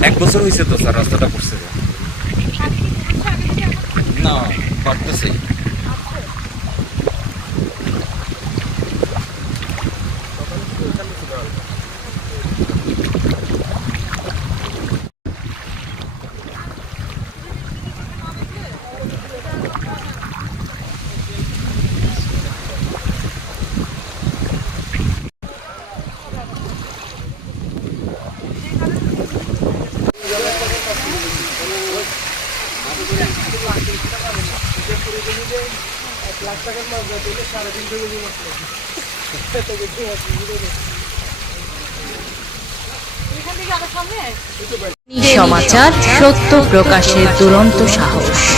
এক বছর হয়েছে তো স্যার রাস্তাটা করছে না পারতেছে সমাচার সত্য প্রকাশের দুরন্ত সাহস।